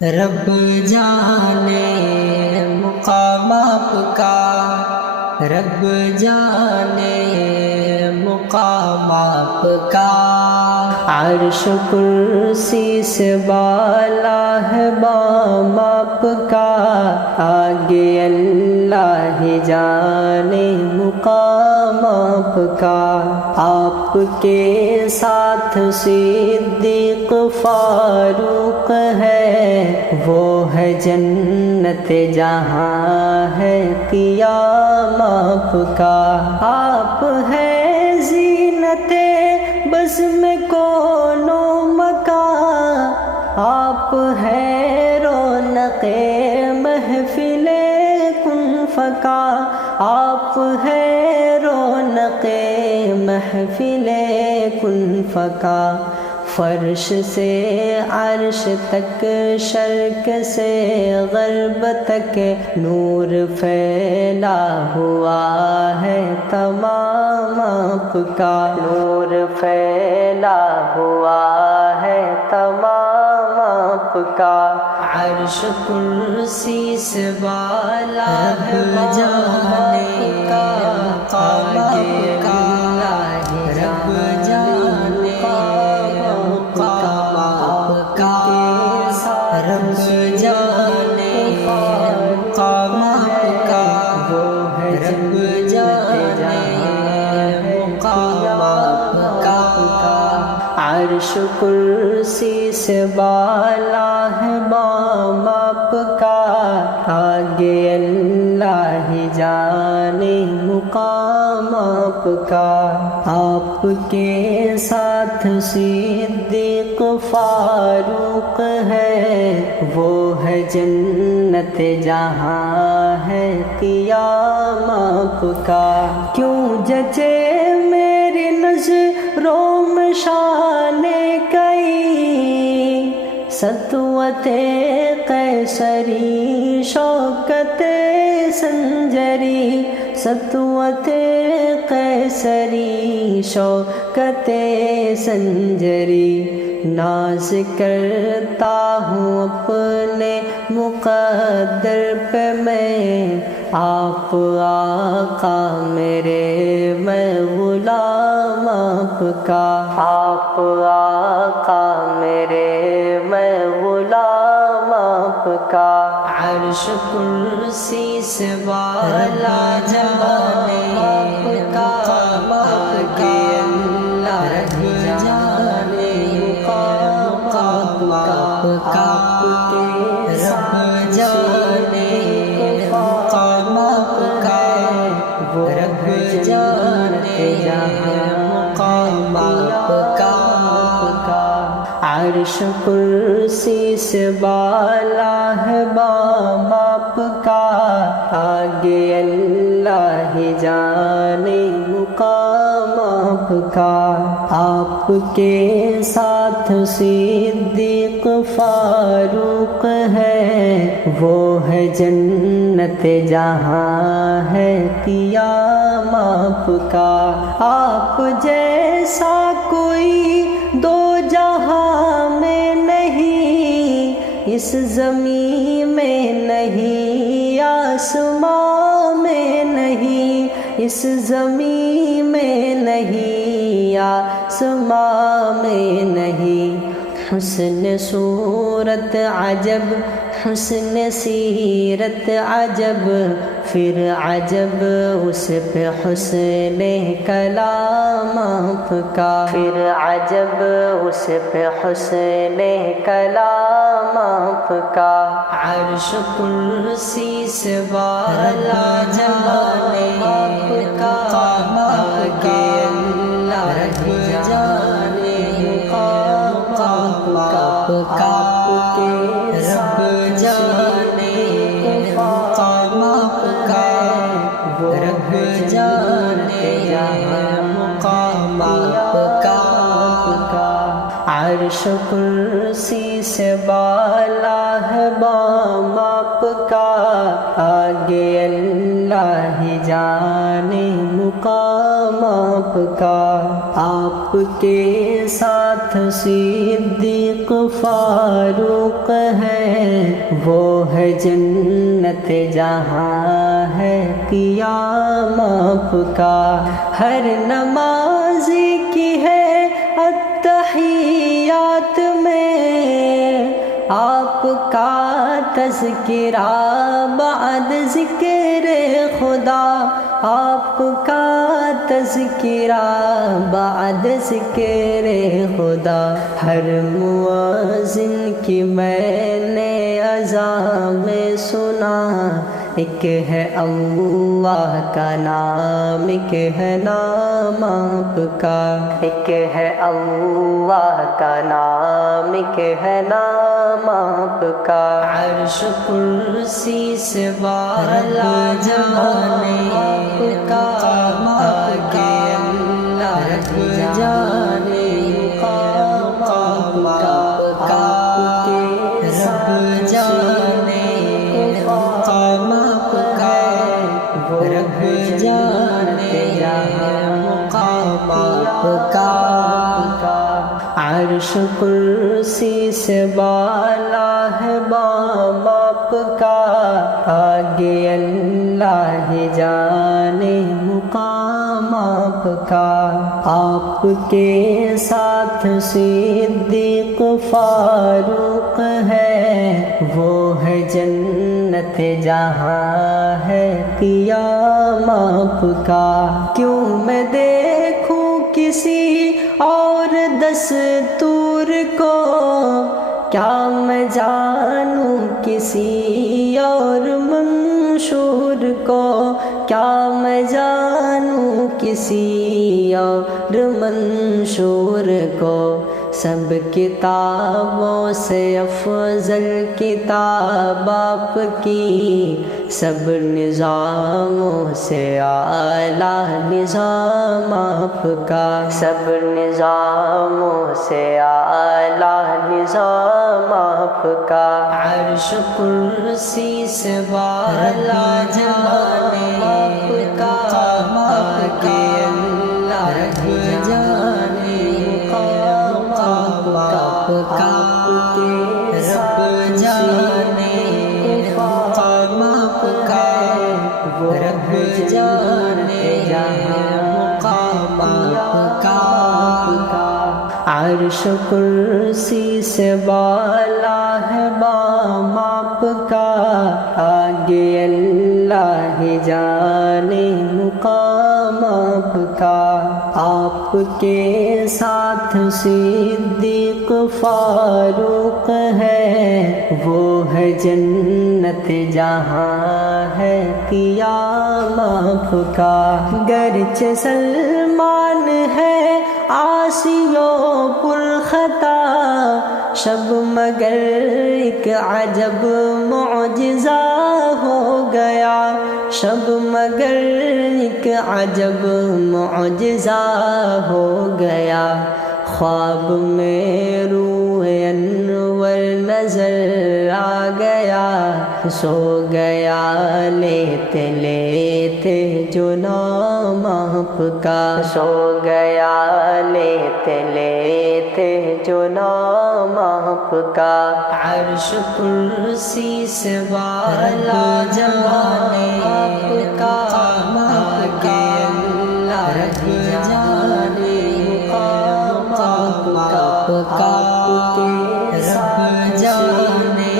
رب جانے مقام آپ کا، رب جانے مقام آپ کا، عرش کرسی سے بالا ہے بام آپ کا، آگے اللہ ہی جانے مقام آپ کا، آپ کے ساتھ صدیق فاروق ہے، وہ ہے جنت جہاں ہے قیام آپ کا، آپ ہے زینت بزم کون و مکان، آپ ہے رونق محفل کن فکا، آپ ہے رونق محفل کن فکا، فرش سے عرش تک شرق سے غرب تک نور پھیلا ہوا ہے تمام آپ کا، نور پھیلا ہوا ہے تمام آپ کا، عرش کرسی سے بالا ہے جانے مقام آپ کا، رب جانے مقام آپ کا، رب جانے مقام آپ کا، رب جانے مقام آپ کا، عرش کرسی سے بالا ہے بام آپ کا، آگے اللہ ہی جانے مقام آپ کا، آپ کے ساتھ صدیق فاروق ہے، وہ ہے جنت جہاں ہے قیام آپ کا، کیوں جچے میری نظروں میں شان کئی، سطوت قیصری شوکت سنجری، سطوت قیصری شوکت سنجری، ناز کرتا ہوں اپنے مقدر پہ میں، آپ آقا میرے میں غلام آپ کا، آپ آقا میرے میں غلام آپ کا، عرش کرسی سے بالا جانے مقام آپ کا، رب جانے مقام آپ کا، رب جانے مقام آپ کا، رب جانے مقام آپ کا، عرش کرسی سے بالا ہے بام آپ کا، آگے اللہ ہی جانے مقام آپ کا، آپ کے ساتھ صدیق فاروق ہے، وہ ہے جنت جہاں ہے قیام آپ کا، آپ جیسا کوئی دو جہاں میں نہیں، اس زمین میں نہیں، آسمان میں نہیں، اس زمین میں نہیں، آسمان میں نہیں، حسن صورت عجب، حسن سیرت عجب، پھر عجب اس پہ حسن کلام آپ کا، پھر عجب اس پہ حسن کلام آپ کا، عرش کرسی سے بالا جانے مقام آپ کا، رب جانے مقام آپ کا، رب جانے مقام آپ کا، رب جانے مقام آپ کا، عرش کرسی سے بالا ہے بام آپ کا آگے اللہ ہی جانے مقام آپ کا آپ کے ساتھ صدیق فاروق ہے وہ ہے جنت جہاں ہے قیام آپ کا ہر نمازی کی ہے التحیات میں آپ کا تذکرہ بعد ذکر خدا آپ کا تذکرہ بعد ذکر خدا ہر مؤذن کی میں نے اذان میں سنا ایک ہے اللہ کا نام ایک ہے نام آپ کا ایک ہے اللہ کا نام ایک ہے نام آپ کا عرش کرسی سے بالا جانے آپ کا آگے اللہ جانے مقام آپ کا آپ کے رب جانے مقام آپ کا رب جانے مقام آپ کا عرش کرسی سے بالا ہے بام آپ کا آگے اللہ ہی جانے مقام آپ کا آپ کے ساتھ صدیق فاروق ہے وہ ہے جنت جہاں ہے قیام آپ کا کیوں میں دیکھوں کسی اور دستور کو کیا میں جانوں کسی اور منشور کو کیا میں جانوں کسی اور منشور کو سب کتابوں سے افضل کتاب آپ کی سب نظاموں سے اعلیٰ نظام آپ کا سب نظاموں سے اعلیٰ نظام آپ کا عرش کرسی سے بالا جانے آپ کا آگے اللہ جانے مقام آپ کا آپ کے رب جانے مقام آپ کا رب جانے مقام آپ کا عرش کرسی سے بالا ہے بام آپ کا آگے اللہ ہی جانے مقام آپ کا آپ کے ساتھ صدیق فاروق ہے وہ ہے جنت جہاں ہے قیام آپ کا گرچہ سلمان ہے عاصیوں پر خطا شب مگر ایک عجب معجزہ ہو گیا شب مگر ایک عجب معجزہ ہو گیا خواب میں روح انور نظر آ گیا سو گیا لیتے لیتے جو نام آپ کا سو گیا لیتے لیتے جو نام آپ کا عرش کرسی سے بالا جانے آپ کا آگے اللہ جانے مقام آپ کا آپ کے رب جانے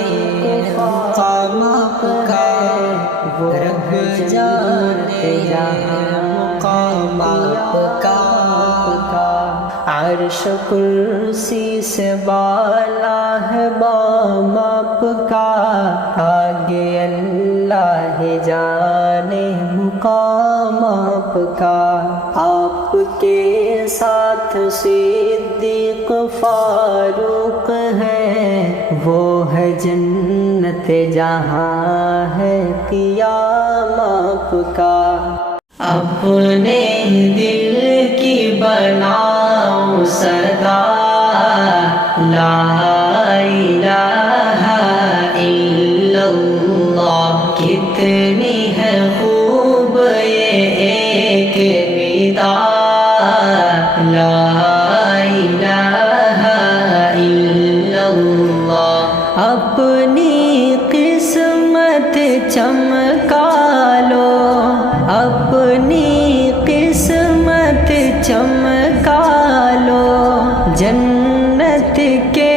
مقام آپ کا رب جانے مقام آپ کا عرش کرسی سے بالا ہے بام آپ کا آگے اللہ ہی جانے مقام آپ کا آپ کے ساتھ صدیق فاروق ہے وہ ہے جنت جہاں ہے قیام آپ کا اپنے دل کی بناؤ صدا لا الہ الا اللہ چمکا لو، اپنی قسمت چمکا لو، جنت کے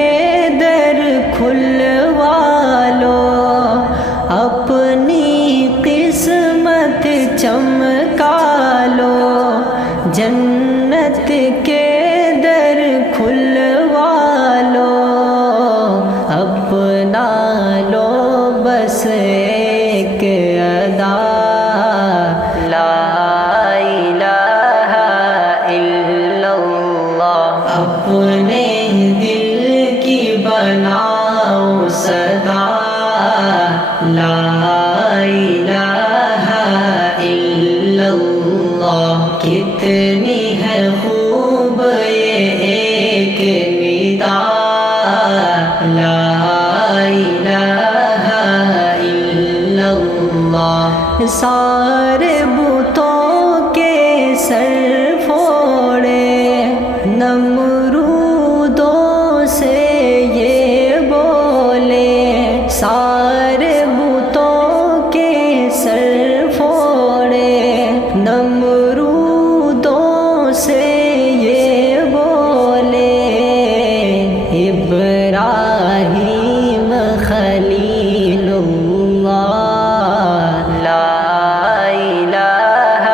در کھلوا لو، اپنی قسمت چمکا لو، جنت کے در کھلوا لو، اپنا لو بس ایک ادا، لا الہ الا اللہ، اپنے دل کی بناؤ صدا، لا الہ الا اللہ، کتنی ہے خوب یہ ایک ندا، لا الہ الا اللہ، سارے بتوں کے سر پھوڑے، نمرودوں سے یہ بولے، سارے بتوں کے سر پھوڑے، نمرودوں سے یہ بولے، ابراہیم خلیل اللہ، لا الہ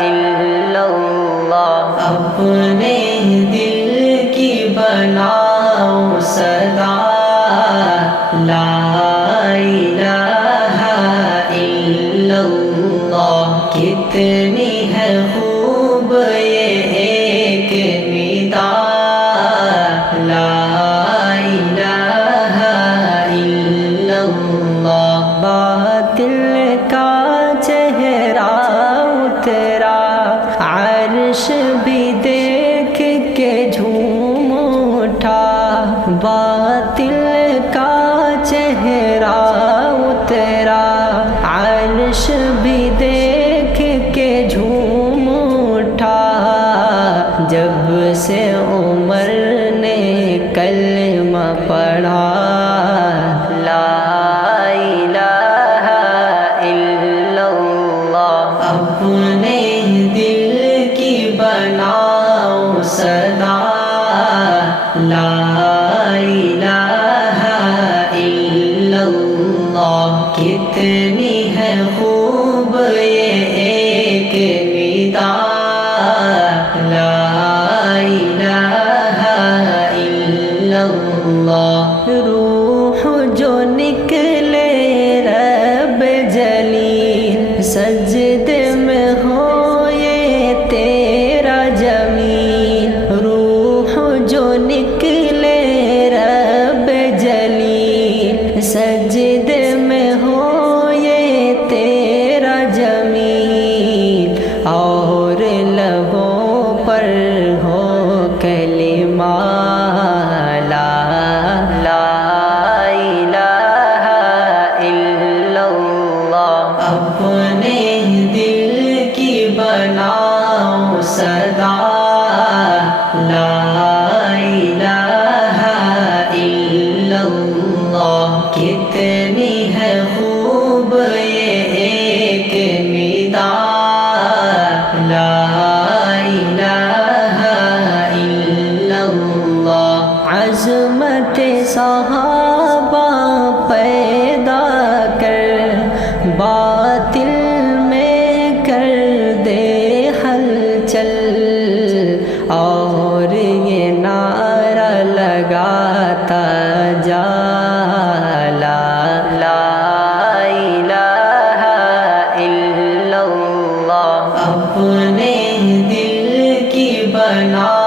الا اللہ، اپنے دل کی بناؤ صدا، لا الہ الا اللہ، کتنی ہے خوب یہ ایک ندا، لا الہ الا اللہ، باطل کا چہرہ اترا، عرش بھی دیکھ کے جھوم اٹھا، باطل کا چہرہ اترا، عرش بھی دیکھ کے جھوم اٹھا، جب سے عمر نے کلمہ پڑھا، لا الہ الا اللہ، اپنے دل کی بناؤ صدا، لا الہ الا اللہ، کتنی ہے خوب یہ ایک ندا، لا الہ الا اللہ، روح جو نکلے رب جلیل، سجدے میں ہو یہ تیرا جمیل، روح جو نکلے رب جلیل، سجدے میں ہو یہ تیرا جمیل، اور لبوں پر ہو کلمہ، لا الہ الا اللہ، اپنے دل کی بناؤ صدا، لا الہ الا اللہ، کتنی ہے خوب یہ ایک ندا، لا الہ الا اللہ، عظمت صحابہ پیدا کر، باطل میں کر دے ہلچل، اور یہ نعرہ لگاتا جا، لا الہ الا اللہ، اپنے دل کی بناؤ